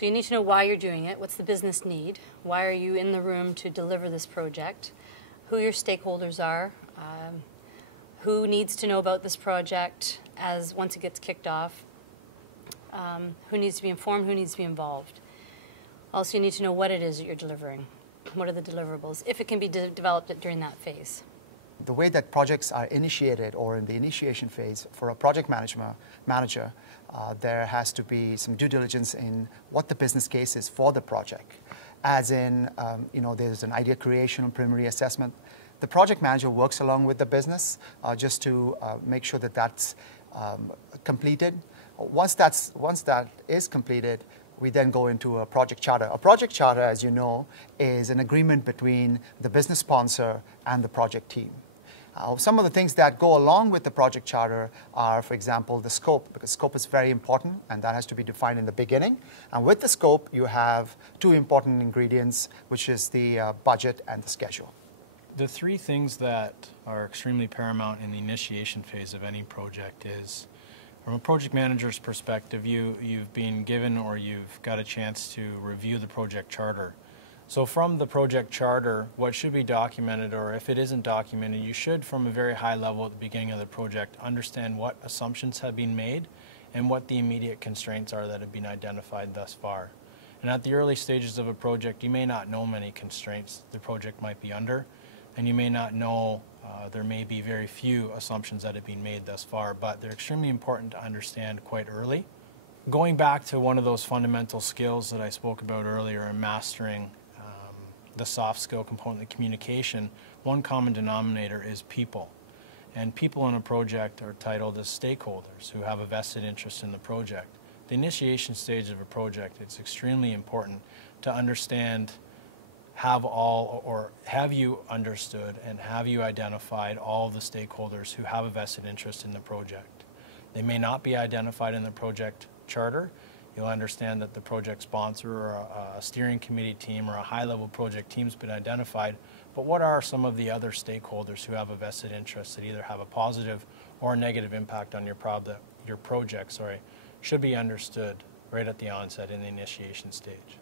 So you need to know why you're doing it. What's the business need? Why are you in the room to deliver this project? Who your stakeholders are? Who needs to know about this project as once it gets kicked off? Who needs to be informed? Who needs to be involved? Also, you need to know what it is that you're delivering. What are the deliverables, if it can be developed during that phase? The way that projects are initiated or in the initiation phase for a project manager, there has to be some due diligence in what the business case is for the project. As in, there's an idea creation and preliminary assessment. The project manager works along with the business just to make sure that that's completed. Once that is completed, we then go into a project charter. A project charter, as you know, is an agreement between the business sponsor and the project team. Some of the things that go along with the project charter are, for example, the scope, because scope is very important, and that has to be defined in the beginning. And with the scope, you have two important ingredients, which is the budget and the schedule. The three things that are extremely paramount in the initiation phase of any project is, from a project manager's perspective, you've been given or you've got a chance to review the project charter. So from the project charter, what should be documented, or if it isn't documented, you should, from a very high level at the beginning of the project, understand what assumptions have been made and what the immediate constraints are that have been identified thus far. And at the early stages of a project, you may not know many constraints the project might be under, and you may not know there may be very few assumptions that have been made thus far, but they're extremely important to understand quite early. Going back to one of those fundamental skills that I spoke about earlier in mastering the soft skill component, the communication, one common denominator is people. And people in a project are titled as stakeholders who have a vested interest in the project. The initiation stage of a project, it's extremely important to understand, have you understood and have you identified all the stakeholders who have a vested interest in the project. They may not be identified in the project charter. You'll understand that the project sponsor or a steering committee team or a high-level project team's been identified, but what are some of the other stakeholders who have a vested interest that either have a positive or a negative impact on your project, should be understood right at the onset in the initiation stage.